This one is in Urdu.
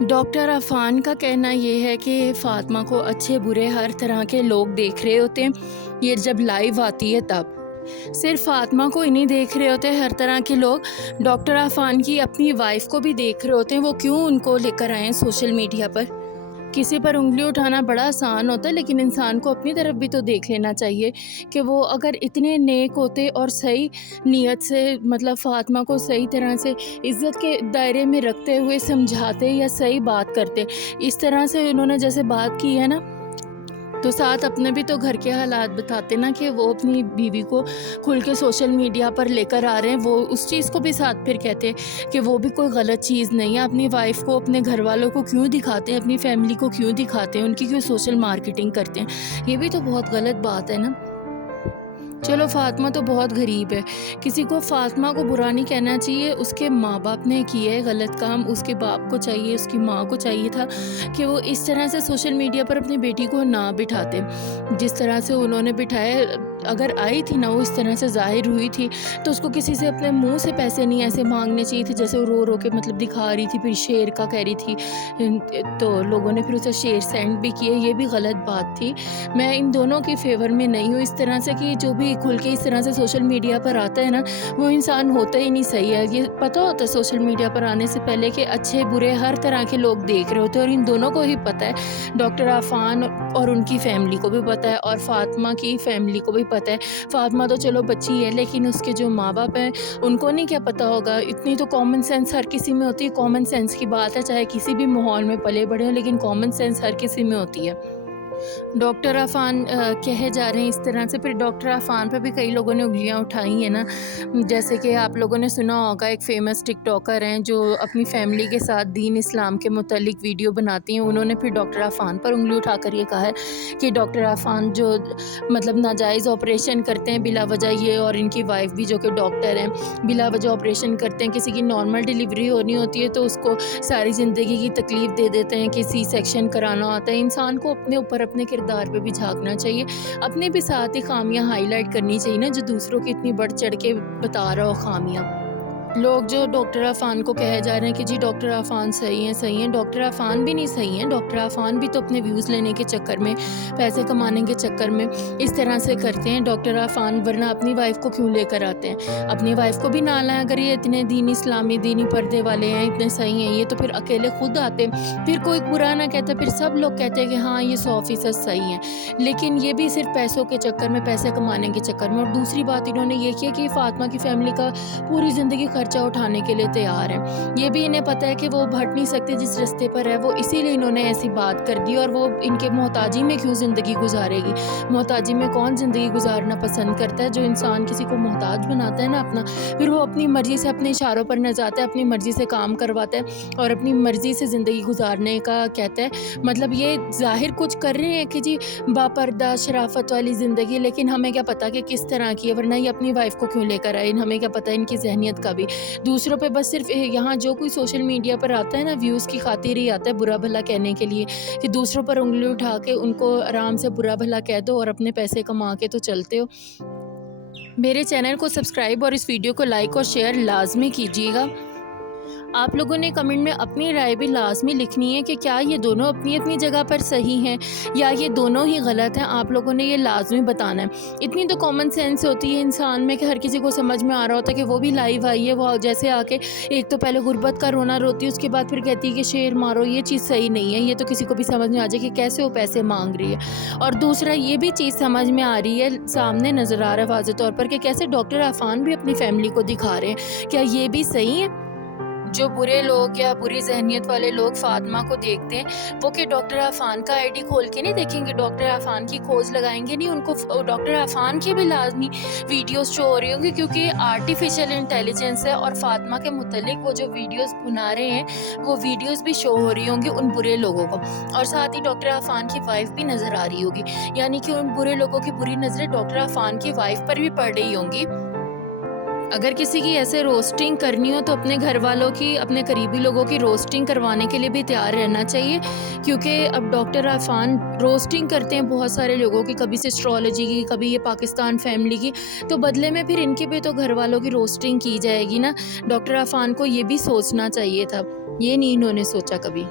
ڈاکٹر عفان کا کہنا یہ ہے کہ فاطمہ کو اچھے برے ہر طرح کے لوگ دیکھ رہے ہوتے ہیں، یہ جب لائیو آتی ہے تب صرف فاطمہ کو ہی نہیں دیکھ رہے ہوتے، ہر طرح کے لوگ ڈاکٹر عفان کی اپنی وائف کو بھی دیکھ رہے ہوتے ہیں۔ وہ کیوں ان کو لے کر آئے ہیں سوشل میڈیا پر؟ کسی پر انگلی اٹھانا بڑا آسان ہوتا ہے، لیکن انسان کو اپنی طرف بھی تو دیکھ لینا چاہیے کہ وہ اگر اتنے نیک ہوتے اور صحیح نیت سے مطلب فاطمہ کو صحیح طرح سے عزت کے دائرے میں رکھتے ہوئے سمجھاتے یا صحیح بات کرتے، اس طرح سے انہوں نے جیسے بات کی ہے نا، تو ساتھ اپنے بھی تو گھر کے حالات بتاتے نا کہ وہ اپنی بیوی کو کھل کے سوشل میڈیا پر لے کر آ رہے ہیں، وہ اس چیز کو بھی ساتھ پھر کہتے ہیں کہ وہ بھی کوئی غلط چیز نہیں ہے۔ اپنی وائف کو اپنے گھر والوں کو کیوں دکھاتے ہیں، اپنی فیملی کو کیوں دکھاتے ہیں، ان کی کیوں سوشل مارکیٹنگ کرتے ہیں؟ یہ بھی تو بہت غلط بات ہے نا۔ چلو فاطمہ تو بہت غریب ہے، کسی کو فاطمہ کو برا نہیں کہنا چاہیے، اس کے ماں باپ نے کیا ہے غلط کام، اس کے باپ کو چاہیے، اس کی ماں کو چاہیے تھا کہ وہ اس طرح سے سوشل میڈیا پر اپنی بیٹی کو نہ بٹھاتے جس طرح سے انہوں نے بٹھایا۔ اگر آئی تھی نا وہ اس طرح سے ظاہر ہوئی تھی تو اس کو کسی سے اپنے منہ سے پیسے نہیں ایسے مانگنے چاہیے تھے جیسے وہ رو رو کے مطلب دکھا رہی تھی، پھر شیر کا کہہ رہی تھی تو لوگوں نے پھر اسے شیر سینڈ بھی کیے، یہ بھی غلط بات تھی۔ میں ان دونوں کے فیور میں نہیں ہوں اس طرح سے کہ جو بھی کھل کے اس طرح سے سوشل میڈیا پر آتا ہے نا وہ انسان ہوتا ہی نہیں صحیح ہے۔ یہ پتہ ہوتا ہے سوشل میڈیا پر آنے سے پہلے کہ اچھے برے ہر طرح کے لوگ دیکھ رہے ہوتے ہیں، اور ان دونوں کو ہی پتہ ہے، ڈاکٹر عفان اور ان کی فیملی کو بھی پتہ ہے اور فاطمہ کی فیملی کو بھی پتہ ہے۔ فاطمہ تو چلو بچی ہے لیکن اس کے جو ماں باپ ہیں ان کو نہیں کیا پتہ ہوگا؟ اتنی تو کامن سینس ہر کسی میں ہوتی ہے، کامن سینس کی بات ہے، چاہے کسی بھی ماحول میں پلے بڑے ہوں لیکن کامن سینس ہر کسی میں ہوتی ہے۔ ڈاکٹر عفان کہے جا رہے ہیں اس طرح سے، پھر ڈاکٹر عفان پہ بھی کئی لوگوں نے انگلیاں اٹھائی ہیں نا، جیسے کہ آپ لوگوں نے سنا ہوگا ایک فیمس ٹک ٹاکر ہیں جو اپنی فیملی کے ساتھ دین اسلام کے متعلق ویڈیو بناتی ہیں، انہوں نے پھر ڈاکٹر عفان پر انگلی اٹھا کر یہ کہا ہے کہ ڈاکٹر عفان جو مطلب ناجائز آپریشن کرتے ہیں بلا وجہ، یہ اور ان کی وائف بھی جو کہ ڈاکٹر ہیں بلا وجہ آپریشن کرتے ہیں، کسی کی نارمل ڈیلیوری ہونی ہوتی ہے تو اس کو ساری زندگی کی تکلیف دے دیتے ہیں کہ سی سیکشن کرانا ہوتا ہے۔ انسان کو اپنے اوپر اپنے کردار پہ بھی جھانکنا چاہیے، اپنے بھی ساتھ ہی خامیاں ہائی لائٹ کرنی چاہیے نا، جو دوسروں کی اتنی بڑھ چڑھ کے بتا رہا ہو خامیاں۔ لوگ جو ڈاکٹر عفان کو کہے جا رہے ہیں کہ جی ڈاکٹر عفان صحیح ہیں، ڈاکٹر عفان بھی نہیں صحیح ہیں، ڈاکٹر عفان بھی تو اپنے ویوز لینے کے چکر میں، پیسے کمانے کے چکر میں اس طرح سے کرتے ہیں ڈاکٹر عفان، ورنہ اپنی وائف کو کیوں لے کر آتے ہیں؟ اپنی وائف کو بھی نہ لائیں، اگر یہ اتنے دین اسلامی دینی پردے والے ہیں، اتنے صحیح ہیں یہ تو پھر اکیلے خود آتے، پھر کوئی برا نہ کہتا، پھر سب لوگ کہتے ہیں کہ ہاں یہ 100% صحیح ہیں، لیکن یہ بھی صرف پیسوں کے چکر میں، پیسے کمانے کے چکر میں۔ اور دوسری بات انہوں نے یہ کیا کہ فاطمہ کی فیملی کا پوری زندگی خرچہ اٹھانے کے لیے تیار ہیں، یہ بھی انہیں پتہ ہے کہ وہ ہٹ نہیں سکتے جس رستے پر ہے وہ، اسی لیے انہوں نے ایسی بات کر دی۔ اور وہ ان کے محتاجی میں کیوں زندگی گزارے گی؟ محتاجی میں کون زندگی گزارنا پسند کرتا ہے؟ جو انسان کسی کو محتاج بناتا ہے نا اپنا، پھر وہ اپنی مرضی سے اپنے اشاروں پر نہ جاتا ہے، اپنی مرضی سے کام کرواتا ہے اور اپنی مرضی سے زندگی گزارنے کا کہتا ہے۔ مطلب یہ ظاہر کچھ کر رہے ہیں کہ جی باپردہ شرافت والی زندگی، لیکن ہمیں کیا پتہ کہ کس طرح کی ہے، ورنہ یہ اپنی وائف کو کیوں لے کر آئے، ہمیں کیا پتہ ان کی ذہنیت کا بھی۔ دوسروں پہ بس صرف یہاں جو کوئی سوشل میڈیا پر آتا ہے نا ویوز کی خاطر ہی آتا ہے برا بھلا کہنے کے لیے، کہ دوسروں پر انگلی اٹھا کے ان کو آرام سے برا بھلا کہہ دو اور اپنے پیسے کما کے تو چلتے ہو۔ میرے چینل کو سبسکرائب اور اس ویڈیو کو لائک اور شیئر لازمی کیجیے گا۔ آپ لوگوں نے کمنٹ میں اپنی رائے بھی لازمی لکھنی ہے کہ کیا یہ دونوں اپنی اپنی جگہ پر صحیح ہیں یا یہ دونوں ہی غلط ہیں، آپ لوگوں نے یہ لازمی بتانا ہے۔ اتنی تو کامن سینس ہوتی ہے انسان میں کہ ہر کسی کو سمجھ میں آ رہا ہوتا ہے کہ وہ بھی لائیو آئی ہے، وہ جیسے آ کے ایک تو پہلے غربت کا رونا روتی ہے، اس کے بعد پھر کہتی ہے کہ شیر مارو، یہ چیز صحیح نہیں ہے، یہ تو کسی کو بھی سمجھ میں آ جائے کہ کیسے وہ پیسے مانگ رہی ہے۔ اور دوسرا یہ بھی چیز سمجھ میں آ رہی ہے، سامنے نظر آ رہا ہے واضح طور پر کہ کیسے ڈاکٹر عفان بھی اپنی فیملی کو دکھا رہے ہیں، کیا یہ بھی صحیح ہے؟ جو برے لوگ یا بری ذہنیت والے لوگ فاطمہ کو دیکھتے ہیں وہ کہ ڈاکٹر عفان کا آئی ڈی کھول کے نہیں دیکھیں گے، ڈاکٹر عفان کی کھوج لگائیں گے نہیں، ان کو ڈاکٹر عفان کی بھی لازمی ویڈیوز شو ہو رہی ہوں گی، کیونکہ آرٹیفیشل انٹیلیجنس ہے اور فاطمہ کے متعلق وہ جو ویڈیوز بنا رہے ہیں وہ ویڈیوز بھی شو ہو رہی ہوں گی ان برے لوگوں کو، اور ساتھ ہی ڈاکٹر عفان کی وائف بھی نظر آ رہی ہوگی، یعنی کہ ان برے لوگوں کی بری نظریں ڈاکٹر عفان کی وائف پر بھی پڑ رہی ہوں گی۔ اگر کسی کی ایسے روسٹنگ کرنی ہو تو اپنے گھر والوں کی، اپنے قریبی لوگوں کی روسٹنگ کروانے کے لیے بھی تیار رہنا چاہیے، کیونکہ اب ڈاکٹر عفان روسٹنگ کرتے ہیں بہت سارے لوگوں کی، کبھی سے اسٹرالوجی کی، کبھی یہ پاکستان فیملی کی، تو بدلے میں پھر ان کی بھی تو گھر والوں کی روسٹنگ کی جائے گی نا۔ ڈاکٹر عفان کو یہ بھی سوچنا چاہیے تھا، یہ نہیں انہوں نے سوچا کبھی۔